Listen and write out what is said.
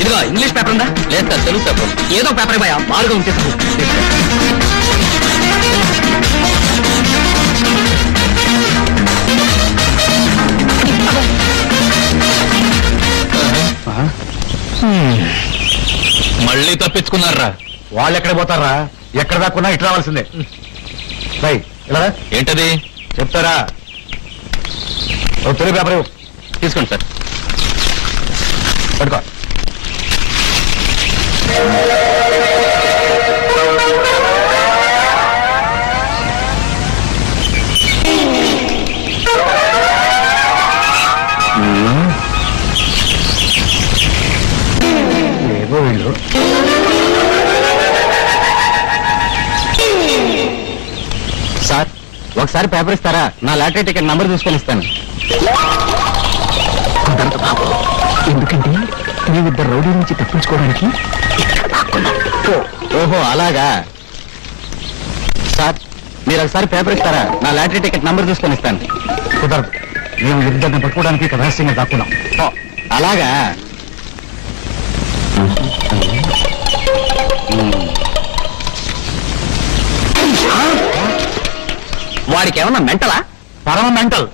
ఇదిగో English paper ఉందా? లేదు సార్, తెలుగు పేపర్. ఏదో పేపర్ ఇవ్వయా, బాగా ఉంటే మళ్ళీ తప్పించుకున్నారా? వాళ్ళు ఎక్కడ పోతారా? ఎక్కడ దాక్కున్నా ఇటు రావాల్సిందే. ఇలా ఏంటది? చెప్తారా? తెలుగు పేపర్ ఇవ్వు. తీసుకోండి సార్. పడుకో. ఏదో వీళ్ళు సార్, ఒకసారి పేపర్ ఇస్తారా? నా లాటరీ టికెట్ నంబర్ చూసుకొని ఇస్తాను. ఎందుకంటే మేమిద్దరు రౌడీ నుంచి తప్పించుకోవడానికి. ఓహో అలాగా. సార్, మీరు ఒకసారి పేపర్ ఇస్తారా? నా లాటరీ టికెట్ నంబర్ చూసుకొని ఇస్తాను. కుదరదు. మేము ఇద్దరిని పట్టుకోవడానికి రహస్యంగా దాక్కున్నాం. అలాగా. వాడికి ఏమన్నా మెంటలా? పరమ మెంటల్.